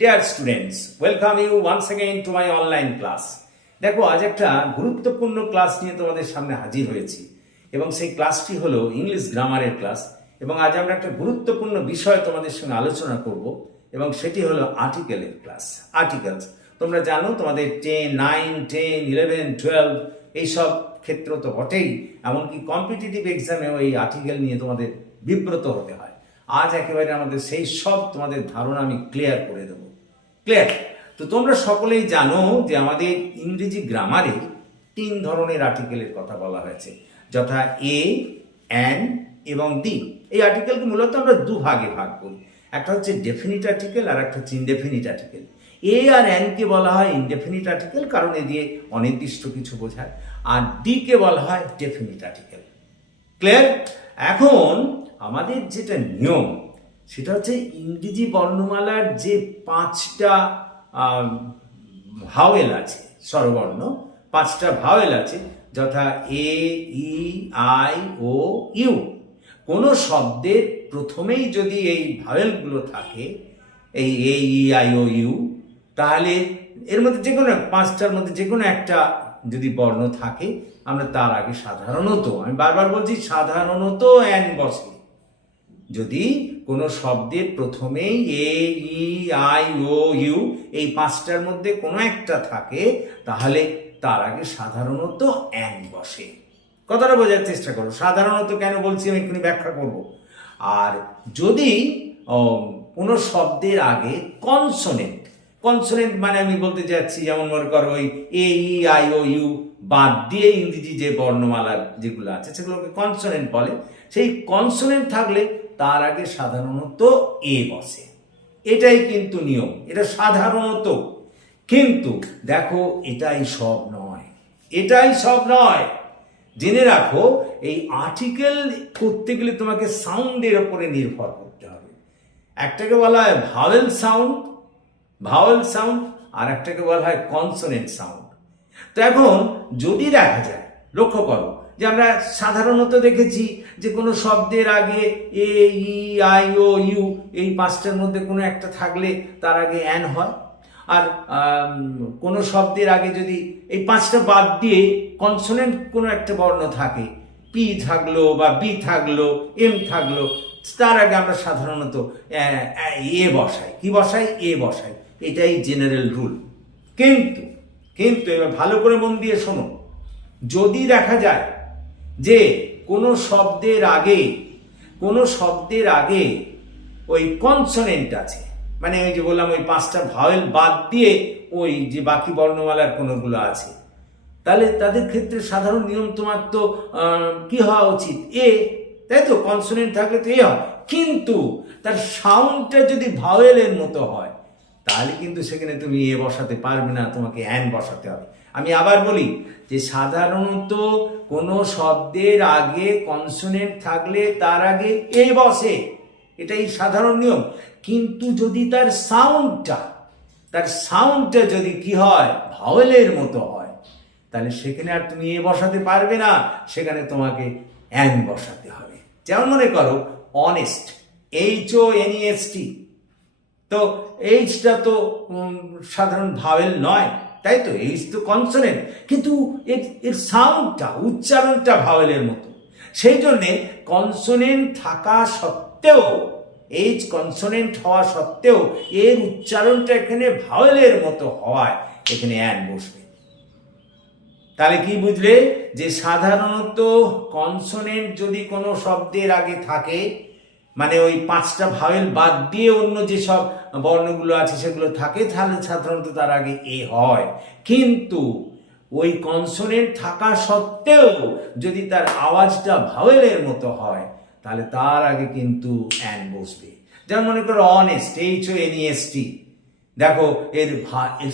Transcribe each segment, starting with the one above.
Dear students, welcome you once again to my online class. দেখো আজ একটা গুরুত্বপূর্ণ ক্লাস নিয়ে তোমাদের সামনে হাজির হয়েছি এবং সেই ক্লাসটি হলো ইংলিশ গ্রামারের ক্লাস এবং আজ আমরা একটা গুরুত্বপূর্ণ বিষয় তোমাদের সঙ্গে আলোচনা করব এবং সেটি হলো আর্টিকেলের ক্লাস। আর্টিকেলস তোমরা জানো তোমাদের 10, 9, 10, 11, 12 এইসব ক্ষেত্র তো বটেই, এমনকি কম্পিটিটিভ এক্সামেও এই আর্টিকেল নিয়ে তোমাদের বিব্রত হতে হয়। আজ একেবারে আমাদের সেই সব তোমাদের ধারণা আমি ক্লিয়ার করে দেবো। ক্লিয়ার? তো তোমরা সকলেই জানো যে আমাদের ইংরেজি গ্রামারে 3 ধরনের আর্টিকেলের কথা বলা হয়েছে, যথা এ, অ্যান এবং দি। এই আর্টিকেলকে মূলত আমরা 2 ভাগে ভাগ করি, একটা হচ্ছে ডেফিনিট আর্টিকেল আর একটা হচ্ছে ইনডেফিনিট আর্টিকেল। এ আর অ্যানকে বলা হয় ইনডেফিনিট আর্টিকেল, কারণ এ দিয়ে অনির্দিষ্ট কিছু বোঝায়, আর ডিকে বলা হয় ডেফিনিট আর্টিকেল। ক্লিয়ার? এখন আমাদের যেটা নিয়ম সেটা হচ্ছে ইংরেজি বর্ণমালার যে 5টা ভাওয়েল আছে, স্বরবর্ণ 5টা ভাওয়েল আছে, যথা এ, ই, আই, ও, ইউ। কোনো শব্দের প্রথমেই যদি এই ভাওয়েলগুলো থাকে, এই এ, ই, আই, ও, ইউ, তাহলে এর মধ্যে যে কোনো 5টার মধ্যে যে কোনো একটা যদি বর্ণ থাকে, আমরা তার আগে সাধারণত, আমি বারবার বলছি সাধারণত অ্যান বসে। যদি কোনো শব্দের প্রথমেই এ, ই, আই, ও, ইউ এই 5টার মধ্যে কোনো একটা থাকে, তাহলে তার আগে সাধারণত অ্যান বসে। কথাটা বোঝার চেষ্টা করো। সাধারণত কেন বলছি আমি এক্ষুনি ব্যাখ্যা করব। আর যদি কোনো শব্দের আগে কনসোনেন্ট, কনসোনেন্ট মানে আমি বলতে যাচ্ছি, যেমন মনে করো ওই এ, ই, আই, ও, ইউ বাদ দিয়ে ইংরেজি যে বর্ণমালা যেগুলো আছে সেগুলোকে কনসোনেন্ট বলে। সেই কনসোনেন্ট থাকলে তার আগে সাধারণত এ বসে। এটাই কিন্তু নিয়ম, এটা সাধারণত। কিন্তু দেখো এটাই সব নয়, এটাই সব নয়। জেনে রাখো, এই আর্টিকেল করতে গেলে তোমাকে সাউন্ডের উপরে নির্ভর করতে হবে। একটাকে বলা হয় ভাওয়েল সাউন্ড, ভাওয়েল সাউন্ড, আর একটাকে বলা হয় কনসোনেন্ট সাউন্ড। তো এখন যদি দেখা যায়, লক্ষ্য করো যে আমরা সাধারণত দেখেছি যে কোনো শব্দের আগে এ, ই, আই, ও, ইউ এই 5টার মধ্যে কোনো একটা থাকলে তার আগে অ্যান হয়। আর কোনো শব্দের আগে যদি এই 5টা বাদ দিয়ে কনসোনেন্ট কোনো একটা বর্ণ থাকে, পি থাকলো বা বি থাকলো, এম থাকলো, তার আগে আমরা সাধারণত এ বসাই। কি বসাই? এ বসাই। এটাই জেনারেল রুল। কিন্তু কিন্তু এবার ভালো করে মন দিয়ে শোনো, যদি দেখা যায় যে কোনো শব্দের আগে ওই কনসোনেন্ট আছে, মানে ওই যে বললাম ওই 5টা ভাওয়েল বাদ দিয়ে ওই যে বাকি বর্ণমালার কোনোগুলো আছে, তাহলে তাদের ক্ষেত্রে সাধারণ নিয়ম তোমার তো কি হওয়া উচিত? এ, তাই তো? কনসোনেন্ট থাকলে তো এ হয়। কিন্তু তার সাউন্ডটা যদি ভাওয়েলের মতো হয়, তাহলে কিন্তু সেখানে তুমি এ বসাতে পারবে না, তোমাকে অ্যান বসাতে হবে। আমি আবার বলি যে সাধারণত কোনো শব্দের আগে কনসোনেন্ট থাকলে তার আগে এ বসে, এটাই সাধারণ নিয়ম। কিন্তু যদি তার সাউন্ডটা যদি কি হয়? ভাওয়েলের মতো হয়, তাহলে সেখানে আর তুমি এ বসাতে পারবে না, সেখানে তোমাকে অ্যান বসাতে হবে। যেমন মনে করো অনেস্ট, HONEST, তো এইচটা তো সাধারণ ভাওয়েল নয়, তাই তো? এইচ তো কনসোনেন্ট, কিন্তু এর সাউন্ডটা, উচ্চারণটা ভাওয়েলের মতো। সেই জন্যে কনসোনেন্ট থাকা সত্ত্বেও, এইচ কনসোনেন্ট হওয়া সত্ত্বেও এর উচ্চারণটা এখানে ভাওয়েলের মতো হওয়ায় এখানে অ্যান বসবে। তাহলে কি বুঝলে? যে সাধারণত কনসোনেন্ট যদি কোনো শব্দের আগে থাকে, মানে ওই 5টা ভাওয়েল বাদ দিয়ে অন্য যেসব বর্ণগুলো আছে সেগুলো থাকে, তাহলে সাধারণত তার আগে এ হয়। কিন্তু ওই কনসোনেন্ট থাকা সত্ত্বেও যদি তার আওয়াজটা ভাওয়েলের মতো হয়, তাহলে তার আগে কিন্তু অ্যান বসবে। যেমন মনে করো অনেস্ট, HONEST, দেখো এর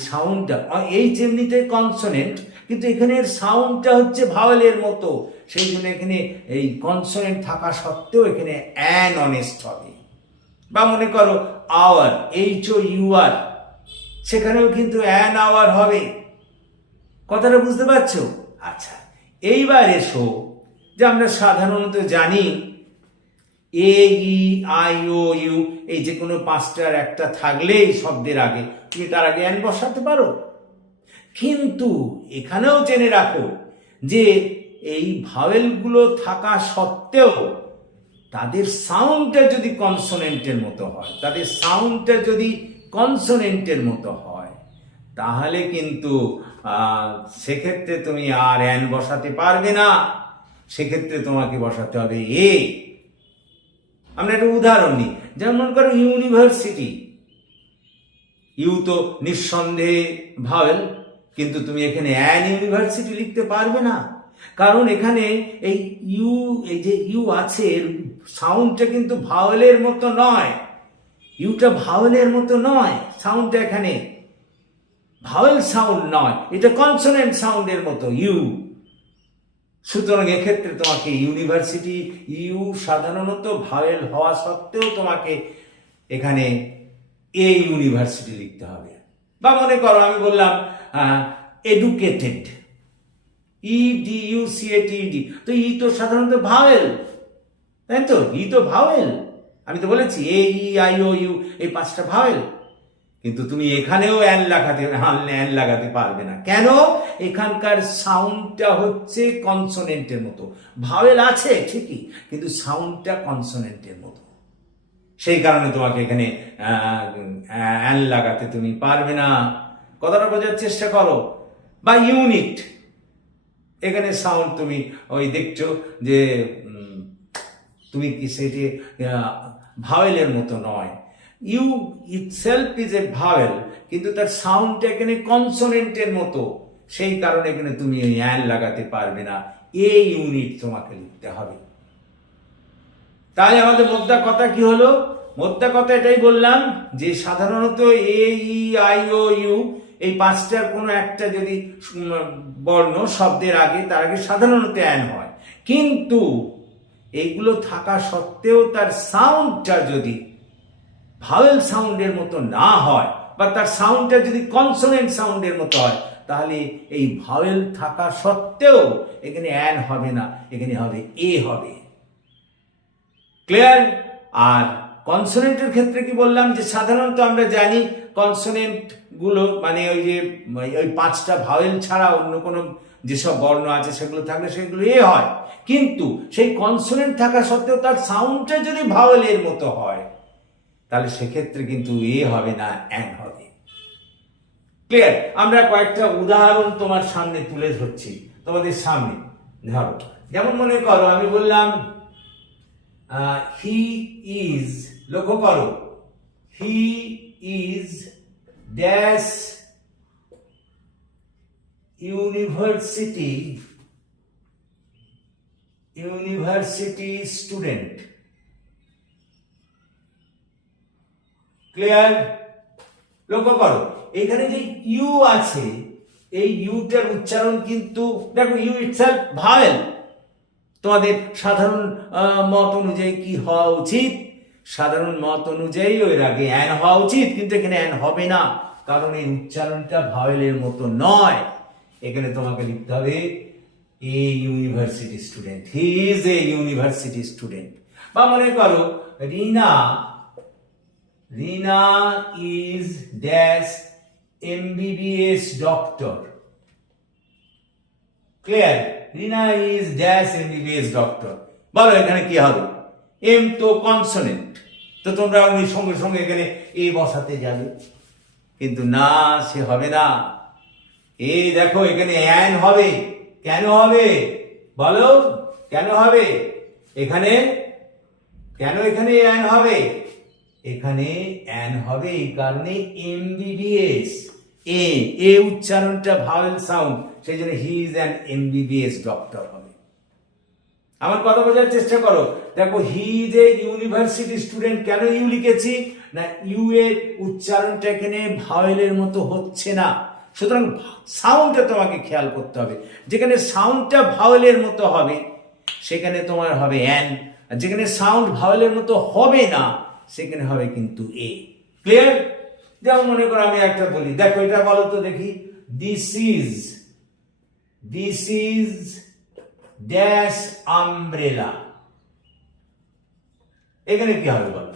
সাউন্ডটা, এইচ এমনিতে কনসোনেন্ট, কিন্তু এখানে এর সাউন্ডটা হচ্ছে ভাওয়েলের মতো, সেই জন্য এখানে এই কনসোনেন্ট থাকা সত্ত্বেও এখানে অ্যান অনেস্ট হবে। বা মনে করো আওয়ার, HOUR, সেখানেও কিন্তু অ্যান আওয়ার হবে। কথাটা বুঝতে পারছো? আচ্ছা, এইবার এসো যে আমরা সাধারণত জানি এ ই আই ও ইউ এই যে কোনো পাঁচটার একটা থাকলেই শব্দের আগে তুমি তার আগে অ্যান বসাতে পারো। কিন্তু এখানেও জেনে রাখো যে এই ভাওয়েলগুলো থাকা সত্ত্বেও তাদের সাউন্ডটা যদি কনসোনেন্টের মতো হয়, তাদের সাউন্ডটা যদি কনসোনেন্টের মতো হয়, তাহলে কিন্তু সেক্ষেত্রে তুমি আর অ্যান বসাতে পারবে না, সেক্ষেত্রে তোমাকে বসাতে হবে এ। আমরা একটা উদাহরণ নিই, যেমন মনে করো ইউনিভার্সিটি। ইউ তো নিঃসন্দেহে ভাওয়েল, কিন্তু তুমি এখানে অ্যান ইউনিভার্সিটি লিখতে পারবে না, কারণ এখানে এই যে ইউ আছে সাউন্ডটা কিন্তু ভাওয়েলের মতো নয়। ইউটা ভাওয়েলের মতো নয়, সাউন্ডটা এখানে ভাওয়েল সাউন্ড নয়, এটা কনসোনেন্ট সাউন্ডের মতো ইউ। সুতরাং এক্ষেত্রে তোমাকে ইউনিভার্সিটি, ইউ সাধারণত ভাওয়েল হওয়া সত্ত্বেও তোমাকে এখানে এ ইউনিভার্সিটি লিখতে হবে। বা মনে করো আমি বললাম এডুকেটেড, EDUCATED, তো ই তো সাধারণত ভাওয়েল, তাই তো? ই তো ভাওয়েল, আমি তো বলেছি এ ই আই ও ইউ এই পাঁচটা ভাওয়েল। কিন্তু তুমি এখানেও অ্যান লাগাতে পারবে না। কেন? এখানকার সাউন্ডটা হচ্ছে কনসোনেন্টের মতো। ভাওয়েল আছে ঠিকই, কিন্তু সাউন্ডটা কনসোনেন্টের মতো, সেই কারণে তোমাকে এখানে অ্যান লাগাতে তুমি পারবে না। কথাটা বোঝার চেষ্টা করো। বা ইউনিট, এখানে সাউন্ড তুমি ওই দেখছো যে তুমি কি সেটি ভাওয়েলের মতো নয়। U itself is a vowel, কিন্তু তার সাউন্ডটা এখানে কনসোনেন্টের মতো, সেই কারণে এখানে তুমি ওই অ্যান লাগাতে পারবে না, এ ইউনিট তোমাকে লিখতে হবে। তাহলে আমাদের মোদ্দা কথা কি হলো? মোদ্দা কথা এটাই বললাম যে সাধারণত এ ই আই ও ইউ এই পাঁচটার কোনো একটা যদি বর্ণ শব্দের আগে, তার আগে সাধারণত অ্যান হয়, কিন্তু এইগুলো থাকা সত্ত্বেও তার সাউন্ডটা যদি ভাওয়েল সাউন্ডের মতো না হয়, বা তার সাউন্ডটা যদি কনসোনেন্ট সাউন্ডের মতো হয়, তাহলে এই ভাওয়েল থাকা সত্ত্বেও এখানে অ্যান হবে না, এখানে হবে এ হবে। ক্লিয়ার? আর কনসোনেন্টের ক্ষেত্রে কি বললাম যে সাধারণত আমরা জানি কনসোনেন্ট গুলো মানে ওই পাঁচটা ভাওয়েল ছাড়া অন্য কোনো যেসব বর্ণ আছে সেগুলো থাকলে সেগুলো এ হয়, কিন্তু সেই কনসোনেন্ট থাকা সত্ত্বেও তার সাউন্ডটা যদি ভাওয়েলের মতো হয়, তাহলে সেক্ষেত্রে কিন্তু এ হবে না, অ্যান হবে। ক্লিয়ার? আমরা কয়েকটা উদাহরণ তোমার সামনে তুলে ধরছি, তোমাদের সামনে। ধরো, যেমন মনে করো আমি বললাম হি ইজ, লক্ষ্য করো, he is dash university student. Clear? লক্ষ্য করো এখানে যে ইউ আছে, এই ইউটার উচ্চারণ কিন্তু দেখো ইউ ইটসেলফ ভাওয়েল। তোমাদের সাধারণ মত অনুযায়ী কি হওয়া উচিত? সাধারণ মত অনুযায়ী ওর আগে অ্যান হওয়া উচিত, কিন্তু এখানে অ্যান হবে না, কারণ এই উচ্চারণটা ভাওয়েলের মতো নয়। এখানে তোমাকে লিখতে হবে a university student, he is a university student. বা মনে করো Rina is dash MBBS doctor. Clear? Rina is dash MBBS doctor. বলো এখানে কি হবে? এম তো কনসোনেন্ট, তো তোমরা ওই সঙ্গে সঙ্গে এখানে এ বসাতে যাবে, কিন্তু না, সে হবে না। এই দেখো এখানে অ্যান হবে। কেন হবে বলো? কেন হবে এখানে? কেন এখানে অ্যান হবে? এখানে অ্যান হবে এই কারণে MBBS, এ উচ্চারণটা ভাওয়েল সাউন্ড, সেই জন্য he is an MBBS doctor হবে। আমার কথা বোঝার চেষ্টা করো। দেখো হি ইজ এ ইউনিভার্সিটি স্টুডেন্ট, কেন ইউ লিখেছি না, ইউ এর উচ্চারণটা এখানে ভাওয়েলের মতো হচ্ছে না, সুতরাং সাউন্ডটা তোমাকে খেয়াল করতে হবে। যেখানে সাউন্ডটা ভাওয়েলের মতো হবে সেখানে তোমার হবে অ্যান, আর যেখানে সাউন্ড ভাওয়েলের মতো হবে না সেখানে হবে কিন্তু এ। ক্লিয়ার? যেমন মনে করো আমি একটা বলি, দেখো এটা বলো তো দেখি, দিস ইজ ড্যাশ আমব্রেলা। এখানে কি হবে বলো?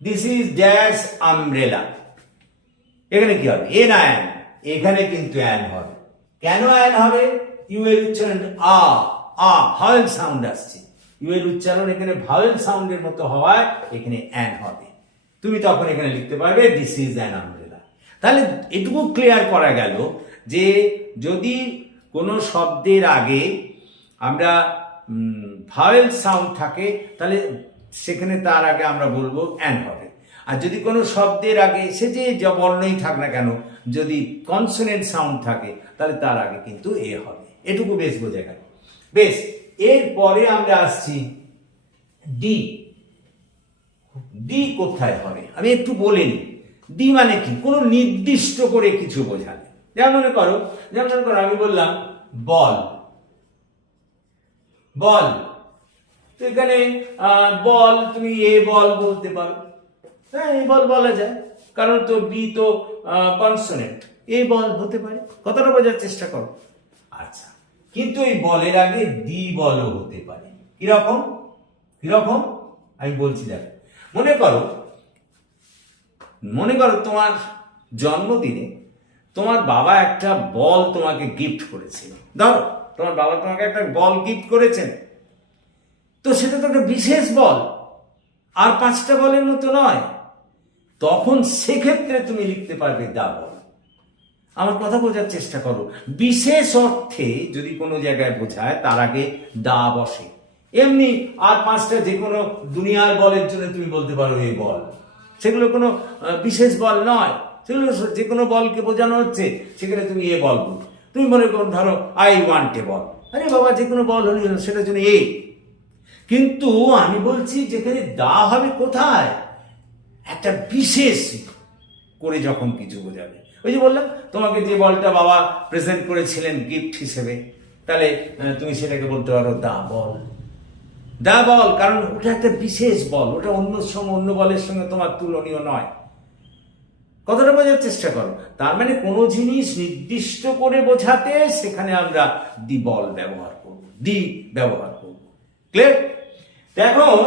দিস ইজ ড্যাশ আমব্রেলা, এখানে কি হবে? এ না অ্যান? এখানে কিন্তু অ্যান হবে। কেন অ্যান হবে? ইউ এর উচ্চারণ ভাওয়েল সাউন্ড আসছে, ইউ এর উচ্চারণ এখানে ভাওয়েল সাউন্ডের মতো হওয়ায় এখানে অ্যান হবে। তুমি তখন এখানে লিখতে পারবে দিস ইজ অ্যান আমব্রেলা। তাহলে এটুকু ক্লিয়ার করা গেল যে যদি কোনো শব্দের আগে আমরা ভাওয়েল সাউন্ড থাকে তাহলে সেখানে তার আগে আমরা বলবো অ্যান হবে। আর যদি কোনো শব্দের আগে সে যে বর্ণই থাক না কেন, যদি কনসোনেন্ট সাউন্ড থাকে তাহলে তার আগে কিন্তু এ হবে। এটুকু বেশ বোঝা গেল। বেশ, এরপরে আমরা আসছি ডি। ডি কোথায় হবে আমি একটু বলে নিই। ডি মানে কি? কোনো নির্দিষ্ট করে কিছু বোঝালে। যেমন মনে করো আমি বললাম বল, বল, তো এখানে বল তুমি এ বল বলতে পারো, হ্যাঁ এ বল বলা যায়, কারণ তো বি তো কনসোনেন্ট, এ বল হতে পারে। কথাটা বোঝার চেষ্টা করো। আচ্ছা, কিন্তু এই বলের আগে দি বলও হতে পারে। কিরকম কিরকম আমি বলছি দেখো। মনে করো তোমার জন্মদিনে তোমার বাবা একটা বল তোমাকে গিফট করেছিল। ধরো তোমার বাবা তোমাকে একটা বল গিফট করেছেন, তো সেটা তো একটা বিশেষ বল, আর 5টা বলের মতো নয়। তখন সেক্ষেত্রে তুমি লিখতে পারবে দা বল। আমার কথা বোঝার চেষ্টা করো। বিশেষ অর্থে যদি কোনো জায়গায় বোঝায় তার আগে দা বসে। এমনি আর 5টা যে কোনো দুনিয়ার বলের জন্য তুমি বলতে পারো এই বল, সেগুলো কোনো বিশেষ বল নয়, সেগুলো যে কোনো বলকে বোঝানো হচ্ছে, সেখানে তুমি এ বল বলবে। তুমি মনে করো ধরো আই ওয়ান্ট এ বল, আরে বাবা যে কোনো বল হলে সেটার জন্য এ। কিন্তু আমি বলছি যেখানে দা হবে কোথায়? একটা বিশেষ করে যখন কিছু বোঝাবে। ওই যে বললাম তোমাকে যে বলটা বাবা প্রেজেন্ট করেছিলেন গিফট হিসেবে, তাহলে তুমি সেটাকে বলতে পারো দা বল। দা বল, কারণ ওটা একটা বিশেষ বল, ওটা অন্য বলের সঙ্গে তোমার তুলনীয় নয়। কথাটা বোঝার চেষ্টা করো। তার মানে কোনো জিনিস নির্দিষ্ট করে বোঝাতে সেখানে আমরা দি বল ব্যবহার করব, দি ব্যবহার করব। ক্লিয়ার? এখন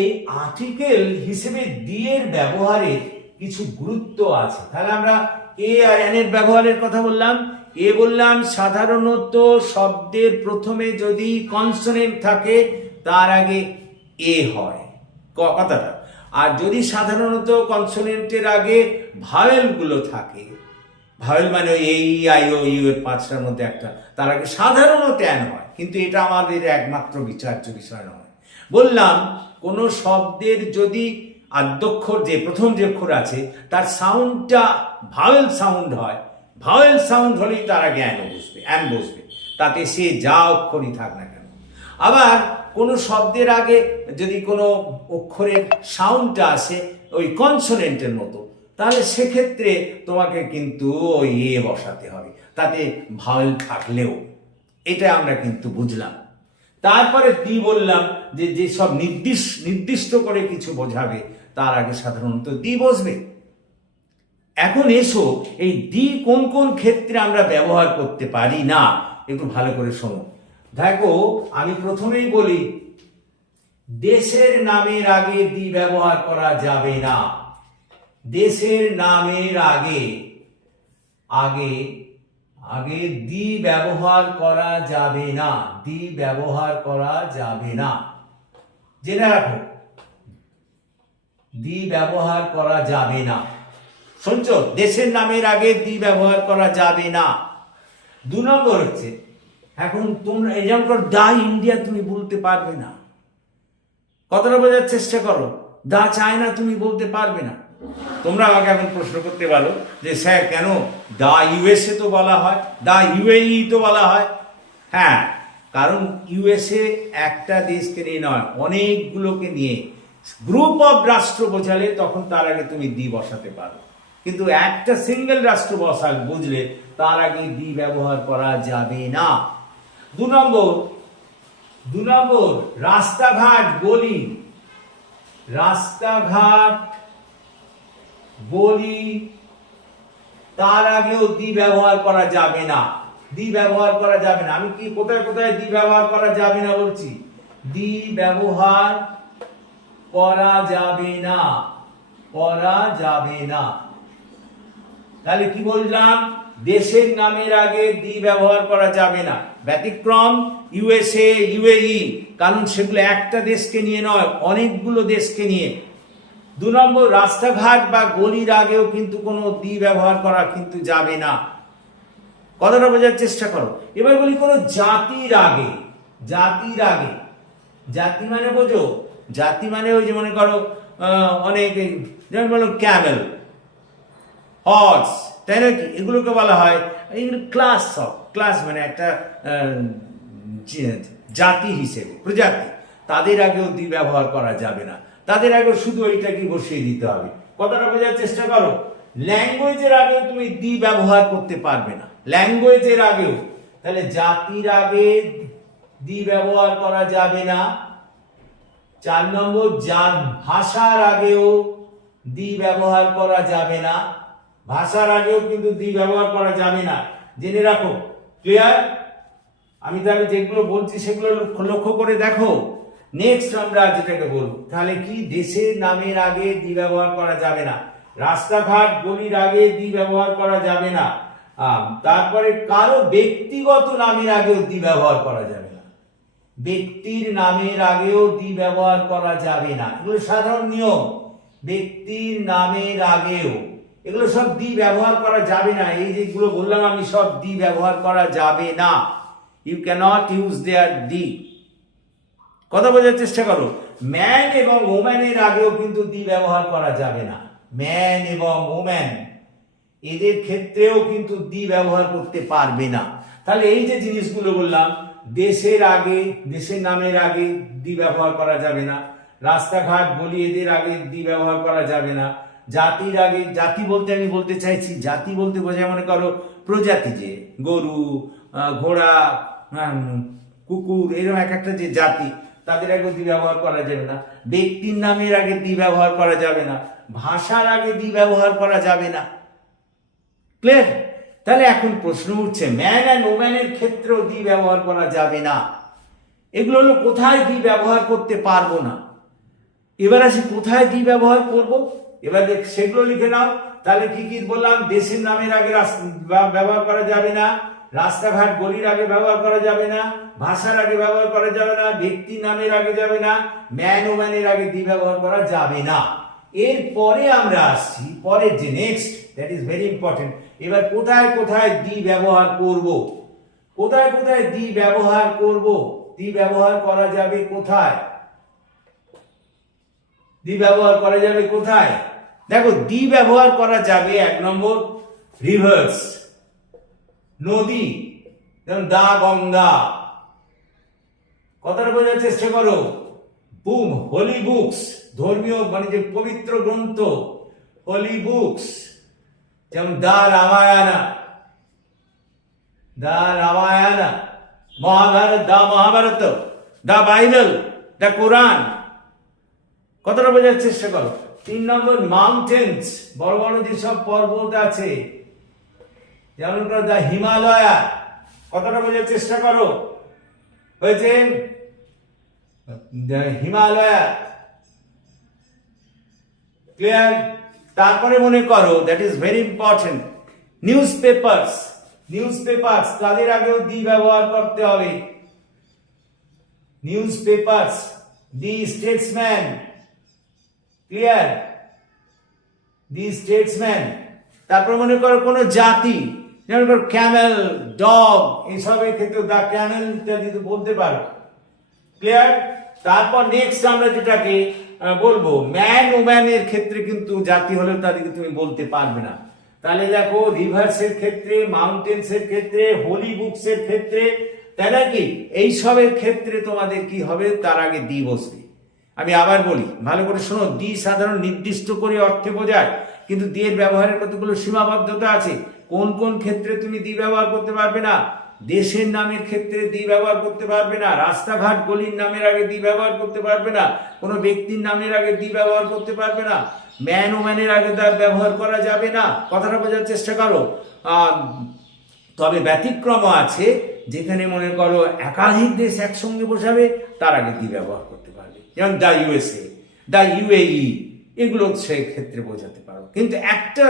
এই আর্টিকেল হিসেবে দি এর ব্যবহারের কিছু গুরুত্ব আছে। তাহলে আমরা এ আর এন এর ব্যবহারের কথা বললাম। এ বললাম সাধারণত শব্দের প্রথমে যদি কনসোনেন্ট থাকে তার আগে এ হয় কথাটা। আর যদি সাধারণত কনসোনেন্টের আগে ভাওয়েল গুলো থাকে, ভাওয়েল মানে ওই এই আই ও ইউ এর 5টার মধ্যে একটা, তার আগে সাধারণত অ্যান হয়। কিন্তু এটা আমাদের একমাত্র বিচার্য বিষয় নয়। বললাম কোন শব্দের যদি আদ্যক্ষর যে প্রথম যে অক্ষর আছে তার সাউন্ডটা ভাওয়েল সাউন্ড হয়, ভাওয়েল সাউন্ড হলেই তার আগে অ্যান বসবে, তাতে সে যা অক্ষরই থাক না কেন। আবার কোনো শব্দের আগে যদি কোনো অক্ষরের সাউন্ডটা আসে ওই কনসোনেন্টের মতো, তাহলে সেক্ষেত্রে তোমাকে কিন্তু ওই এ বসাতে হবে, তাতে ভাওয়েল থাকলেও। এটা আমরা কিন্তু বুঝলাম। তারপরে দি বললাম যে যেসব নির্দিষ্ট করে কিছু বোঝাবে তার আগে সাধারণত দি বসবে। এখন এসো এই দি কোন কোন ক্ষেত্রে আমরা ব্যবহার করতে পারি না একটু ভালো করে শোনো। দেখো আমি প্রথমেই বলি দেশের নামের আগে দি ব্যবহার করা যাবে না। দেশের নামের আগে আগে দি ব্যবহার করা যাবে না, দি ব্যবহার করা যাবে না। জেনে রাখো, দি ব্যবহার করা যাবে না। শুনছো? দেশের নামের আগে দি ব্যবহার করা যাবে না। 2 নম্বর হচ্ছে এখন তোমরা এক্সাম্পল দা ইন্ডিয়া তুমি বলতে পারবে না। কথাটা বোঝার চেষ্টা করো। দা চায়না তুমি বলতে পারবে না। তোমরা আমাকে এখন প্রশ্ন করতে পারো যে স্যার কেন দা ইউএসএ তো বলা হয়, দা ইউএই তো বলা হয়। হ্যাঁ, কারণ ইউএসএ একটা দেশকে নিয়ে নয়, অনেকগুলোকে নিয়ে গ্রুপ অফ রাষ্ট্র বোঝালে তখন তার আগে তুমি দি বসাতে পারো। কিন্তু একটা সিঙ্গেল রাষ্ট্র বুঝলে তার আগে দি ব্যবহার করা যাবে না। 2 নম্বর রাস্তাঘাট বলি তার আগেও দি ব্যবহার করা যাবে না। দি ব্যবহার করা যাবে না। আমি কি কোথায় কোথায় দি ব্যবহার করা যাবে না বলছি? দি ব্যবহার করা যাবে না, করা যাবে না। তাহলে কি বললাম? দেশের নামের আগে দি ব্যবহার করা যাবে না। ব্যতিক্রম ইউএসএ, ইউএই, কারণ সেগুলো একটা দেশকে নিয়ে নয়, অনেকগুলো দেশকে নিয়ে। 2 নম্বর, রাস্তাঘাট বা গলির আগেও কিন্তু কোনো দি ব্যবহার করা কিন্তু যাবে না। কথাটা বোঝার চেষ্টা করো। এবার বলি কোনো জাতির আগে, জাতির আগে, জাতি মানে বোঝো? জাতি মানে ওই যে মনে করো অনেক, যেমন বলো ক্যামেল, হর্স, তাই নাকি? এগুলোকে বলা হয় এগুলো ক্লাস অফ, ক্লাস মানে একটা জাতি হিসেবে, প্রজাতি। তাদের আগেও দি ব্যবহার করা যাবে না, তাদের আগেও শুধু ওইটাকে বসিয়ে দিতে হবে। কথাটা বোঝার চেষ্টা করো। ল্যাঙ্গুয়েজের আগেও তুমি দি ব্যবহার করতে পারবে না, ল্যাঙ্গুয়েজের আগেও। তাহলে জাতির আগে দি ব্যবহার করা যাবে না। 4 নম্বর, ভাষার আগেও দি ব্যবহার করা যাবে না, ভাষার আগেও কিন্তু দি ব্যবহার করা যাবে না, জেনে রাখো। ক্লিয়ার? আমি তাহলে যেগুলো বলছি সেগুলো লক্ষ্য করে দেখো। নেক্সট আমরা যেটাকে বলবো, তাহলে কি? দেশের নামের আগে দি ব্যবহার করা যাবে না, রাস্তাঘাট গলির আগে দি ব্যবহার করা যাবে না, তারপরে কারো ব্যক্তিগত নামের আগেও দি ব্যবহার করা যাবে না, ব্যক্তির নামের আগেও দি ব্যবহার করা যাবে না। এগুলো সাধারণ নিয়ম। ব্যক্তির নামের আগেও এগুলো সব দি ব্যবহার করা যাবে না। এই যেগুলো বললাম আমি, সব দি ব্যবহার করা যাবে না। ইউ ক্যানট ইউজ দেয়ার দি। কথা বোঝার চেষ্টা করো। ম্যান এবং ওম্যানের আগেও কিন্তু দি ব্যবহার করা যাবে না। ম্যান এবং ওম্যান এদের ক্ষেত্রেও কিন্তু দি ব্যবহার করতে পারবে না। তাহলে এই যে জিনিসগুলো বললাম, দেশের আগে, দেশের নামের আগে দি ব্যবহার করা যাবে না, রাস্তাঘাট গলি এদের আগে দি ব্যবহার করা যাবে না, জাতির আগে, জাতি বলতে আমি বলতে চাইছি, জাতি বলতে বোঝায় মনে করো প্রজাতি, যে গরু, ঘোড়া, কুকুর, এরকম এক একটা যে জাতি, তাদের আগে দি ব্যবহার করা যাবে না। ব্যক্তির নামের আগে দি ব্যবহার করা যাবে না, ভাষার আগে দি ব্যবহার করা যাবে না। ক্লিয়ার? তাহলে এখন প্রশ্ন উঠছে, ম্যান অ্যান্ড ওম্যানের ক্ষেত্রেও দি ব্যবহার করা যাবে না। এগুলো হলো কোথায় দি ব্যবহার করতে পারবো না। এবার আসি কোথায় দি ব্যবহার করব। এবার সেগুলো লিখে নাও। তাহলে কি কি বললাম? দেশের নামের আগে ব্যবহার করা যাবে না, রাস্তাঘাট গলির আগে ব্যবহার করা যাবে না, ভাষার আগে ব্যবহার করা যাবে না, ব্যক্তির নামের আগে যাবে না, ম্যান ওম্যানের আগে দি ব্যবহার করা যাবে না। এরপরে আমরা আসছি পরের যে next, that is very important. এবার কোথায় কোথায় দি ব্যবহার করব, কোথায় কোথায় দি ব্যবহার করব, দি ব্যবহার করা যাবে কোথায়, দি ব্যবহার করা যাবে কোথায়? দেখো, দি ব্যবহার করা যাবে 1 নম্বর রিভার্স, নদী, যেমন দা, গঙ্গা। কথাটা বোঝার চেষ্টা করো। হোলি বুকস, ধর্মীয় মানে যে পবিত্র গ্রন্থ, হোলি বুকস, যেমন দা রামায়ণা, দা রামায়ণা, মহাভারত, দা মহাভারত, দা বাইবেল, দা কোরআন। কথাটা বোঝার চেষ্টা করো। 3 নম্বর মাউন্টেন্স, বড় বড় যেসব পর্বত আছে, যেমন দা হিমালয়া। কথাটা বোঝার চেষ্টা করো। হয়েছে হিমালয়া। ক্লিয়ার? তারপরে মনে করো, that is very important, news papers, news papers, তাদের আগেও দি ব্যবহার করতে হবে। নিউজ পেপারস, দি স্টেটসম্যান। ক্লিয়ার? দি স্টেটসম্যান। তারপর মনে করো কোনো জাতি, যেমন করো ক্যামেল, ডগ, এইসবের ক্ষেত্রে দা ক্যামেল ইত্যাদি বলতে পারো। ক্লিয়ার? তারপর নেক্সট আমরা যেটাকে বলবো, ম্যান ওম্যানের ক্ষেত্রে কিন্তু জাতি হলেও তাদেরকে তুমি বলতে পারবে না। তাহলে দেখো, রিভার্সের ক্ষেত্রে, মাউন্টেন্সের ক্ষেত্রে, হোলি বুকসের ক্ষেত্রে, তাই নাকি, এইসবের ক্ষেত্রে তোমাদের কি হবে? তার আগে দি বসবে। আমি আবার বলি, ভালো করে শোনো। দি সাধারণ নির্দিষ্ট করে অর্থে বোঝায়, কিন্তু দি এর ব্যবহারের কতগুলো সীমাবদ্ধতা আছে। কোন কোন ক্ষেত্রে তুমি দি ব্যবহার করতে পারবে না? দেশের নামের ক্ষেত্রে দি ব্যবহার করতে পারবে না, রাস্তাঘাট গলির নামের আগে দি ব্যবহার করতে পারবে না, কোনো ব্যক্তির নামের আগে দি ব্যবহার করতে পারবে না, ম্যান ওম্যানের আগে তা ব্যবহার করা যাবে না। কথাটা বোঝার চেষ্টা করো। তবে ব্যতিক্রম আছে, যেখানে মনে করো একাধিক দেশ একসঙ্গে বসাবে, তার আগে দি ব্যবহার করতে পারবে। যেমন দা ইউএসএ, দ্য ইউএই, এগুলো সেক্ষেত্রে বোঝাতে পারো। কিন্তু একটা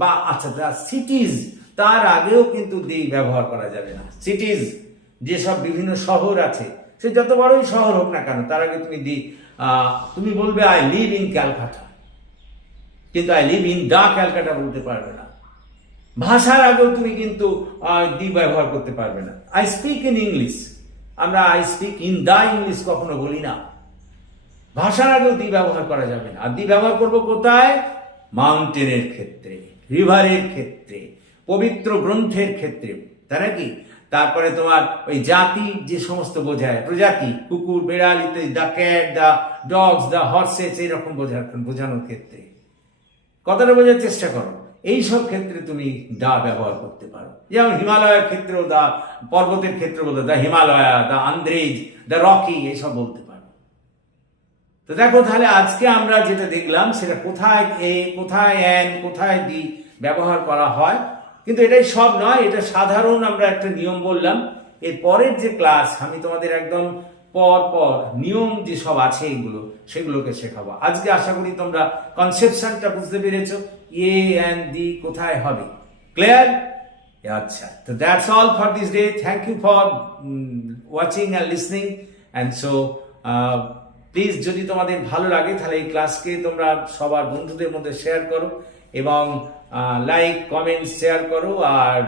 বা আচ্ছা দ্য সিটিজ, তার আগেও কিন্তু দি ব্যবহার করা যাবে না। সিটিজ, যেসব বিভিন্ন শহর আছে, সে যত বড়ই শহর হোক না কেন, তার আগে তুমি তুমি বলবে আই লিভ ইন ক্যালকাটা, কিন্তু I live in the Calcutta বলতে পারবে না। ভাষার আগেও তুমি কিন্তু দি ব্যবহার করতে পারবে না। আই স্পিক ইন ইংলিশ, আমরা I speak in the English কখনো বলি না। ভাষার আগেও দি ব্যবহার করা যাবে না। আর দি ব্যবহার করবো কোথায়? মাউন্টেনের ক্ষেত্রে, রিভারের ক্ষেত্রে, পবিত্র গ্রন্থের ক্ষেত্রে, তাই নাকি? তারপরে তোমার ওই জাতি যে সমস্ত বোঝায়, প্রজাতি, কুকুর, বেড়াল ইত্যাদি, the cat, the dogs, the horse's, এইরকম বোঝানোর ক্ষেত্রে কথাটা বোঝার চেষ্টা করো। এইসব ক্ষেত্রে তুমি দা ব্যবহার করতে পারো। যেমন হিমালয়ের ক্ষেত্রেও দা, পর্বতের ক্ষেত্রে বলতে the Himalaya, the Andrés, the Rocky, এইসব বলতে পারো। তো দেখো তাহলে আজকে আমরা যেটা দেখলাম সেটা কোথায় এ, কোথায় এন, কোথায় দি ব্যবহার করা হয়। কিন্তু এটাই সব নয়, এটা সাধারণ আমরা একটা নিয়ম বললাম। এর পরের যে ক্লাস আমি তোমাদের একদম পর নিয়ম যে সব আছে এইগুলো, সেগুলোকে শেখাবো। আজকে আশা করি তোমরা কনসেপশনটা বুঝতে পেরেছো, এ এন্ড দি কোথায় হবে। ক্লিয়ার? আচ্ছা, তো that's all for this day. Thank you for watching and listening. And so please, যদি তোমাদের ভালো লাগে তাহলে এই ক্লাসকে তোমরা সবার বন্ধুদের মধ্যে শেয়ার করো এবং লাইক, কমেন্ট, শেয়ার করো। আর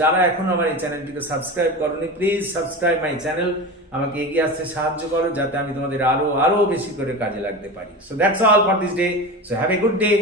যারা এখন আমার এই চ্যানেলটিকে সাবস্ক্রাইব করোনি, প্লিজ সাবস্ক্রাইব মাই চ্যানেল। আমাকে এগিয়ে আসতে সাহায্য করো যাতে আমি তোমাদের আরো বেশি করে কাজে লাগতে পারি। So that's all for this day. So have a good day.